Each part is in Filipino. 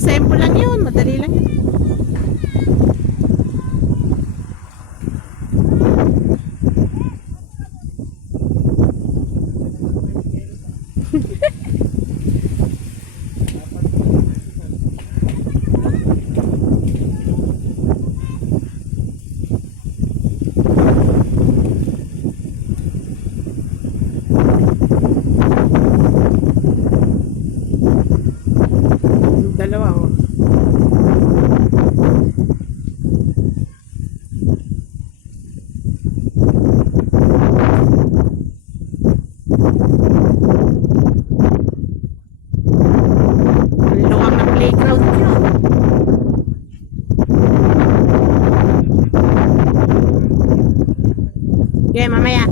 Assemble lang yun, madali lang yun. Dalawa oh. Ang luwang ng playground nyo. Okay, mamaya.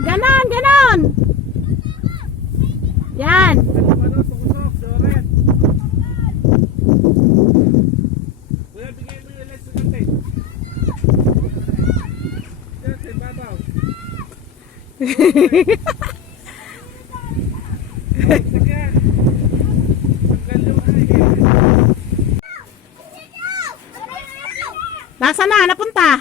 Ganon, ganon. Yan. Nasaan na? Napunta?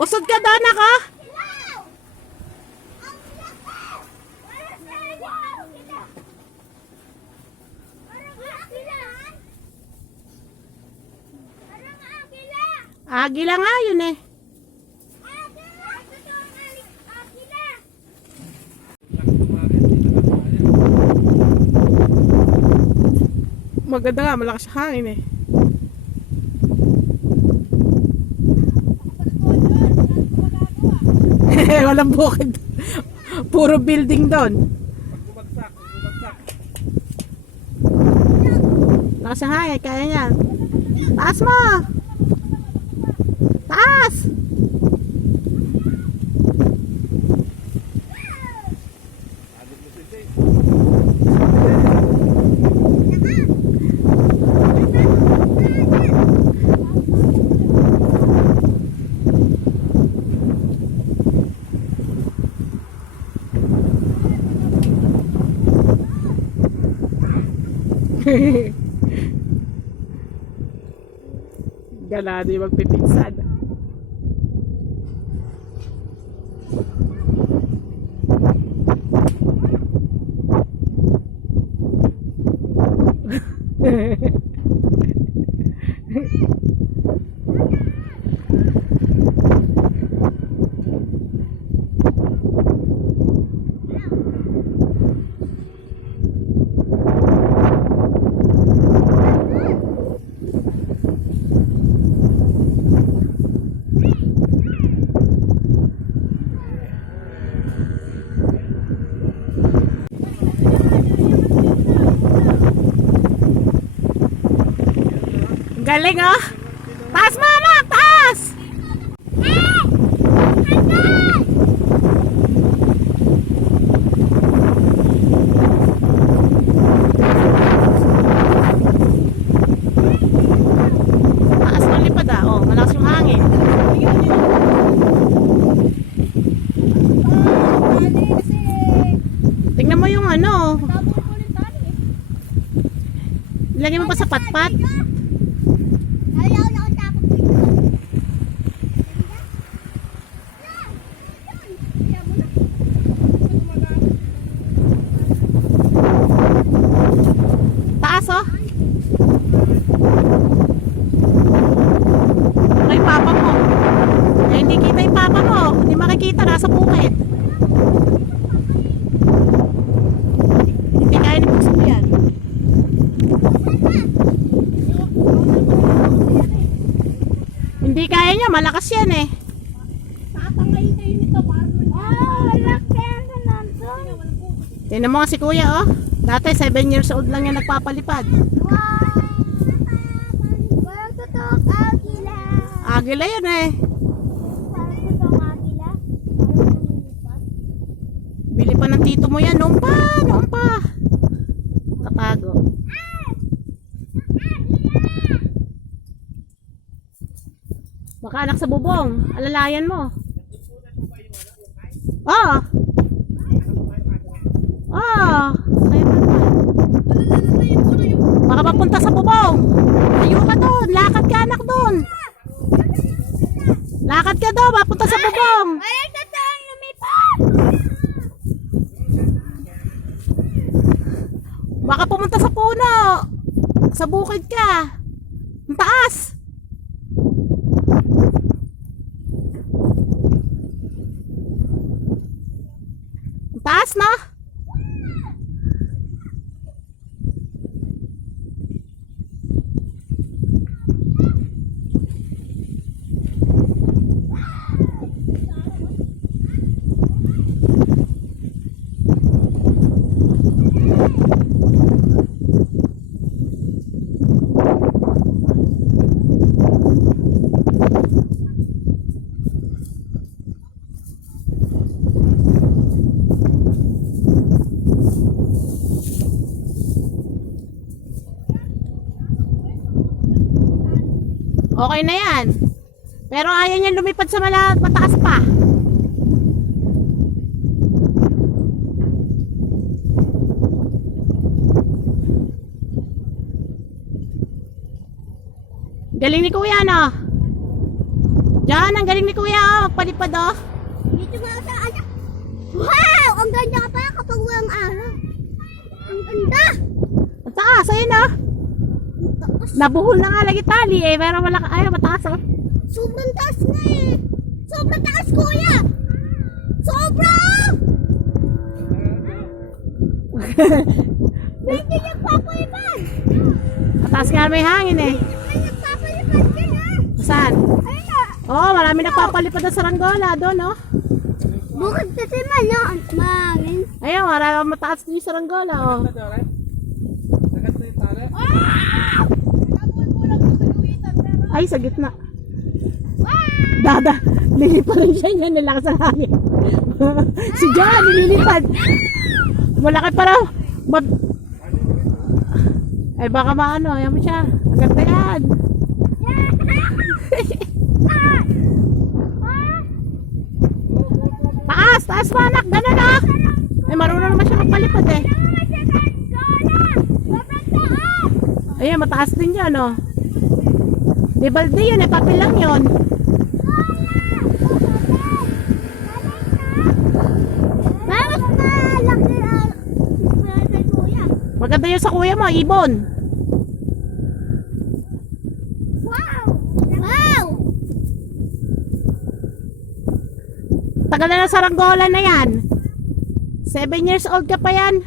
Usod ka doon ako? Agila nga yun eh. Maganda nga, malakas sa hangin eh. Walang bukid. Puro building doon. Lakas sa hangin, kaya yan. Taas mo! Taas! Galado yung magpipinsan. Galing oh. Taas mo anak, taas. Ilagay mo pa sa patpat. Ayaw na ako tapos dito. Taas oh. Ay, papa mo. Eh, hindi kita yung papa mo. Hindi makikita, nasa bukid. Hindi kaya ni Puso yan. Hindi kaya niya, malakas yan eh. Tatangayin kayo nito para laki na nandun. Tingnan mo nga si kuya oh. Dati 7 years old lang yan nagpapalipad. Parang totoo agila. Agila yan eh. Parang totoo agila. Bili pa ng tito mo yan. Noon pa, noon pa. Katago. Baka anak sa bubong. Alalayan mo. Oh. Oh. Baka mapunta sa bubong. Ayaw ka doon. Lakad ka anak doon. Lakad ka doon. Mapunta sa bubong. Ay, totoo lumipad. Baka pumunta sa puno. Sa bukid ka. Ang taas. Ang taas na. Okay na yan. Pero ayaw niya lumipad sa mataas pa. Galing ni kuya no? Diyan, ang galing ni kuya oh. Palipad oh. Dito nga sa anak. Wow! Ang ganda ka pa kapag walang araw. Ang ganda. Ang taas, ayun oh. Nabuhol na nga lagi tali eh. Pero wala ka, ayaw mataas oh. Sobrang taas na eh. Sobrang taas, kuya. Sobrang! Hindi nagpapalipad. Mataas nga may hangin eh. Hindi nagpapalipad din ah. Saan? Ayun na. Oh, marami nagpapalipad na saranggola doon oh. Bukod kasi man, mangin. Ayun, marami mataas din yung saranggola oh. Ay, sa gitna. Dada, lilipad rin siya niya, nilakas ang hangin. Si Johan, nililipad. Malaki pa raw. Ay, baka maano, ayan mo siya. Ang ganda yan. Taas, taas pa anak, ganun ah. Ay, marunong naman siya magpalipad eh. Ayan, mataas din yan oh. Di balde yun eh, papel lang yun. Maganda yun sa kuya mo, ibon. Wow! Wow! Tagal na ng saranggola na yan. 7 years old ka pa yan.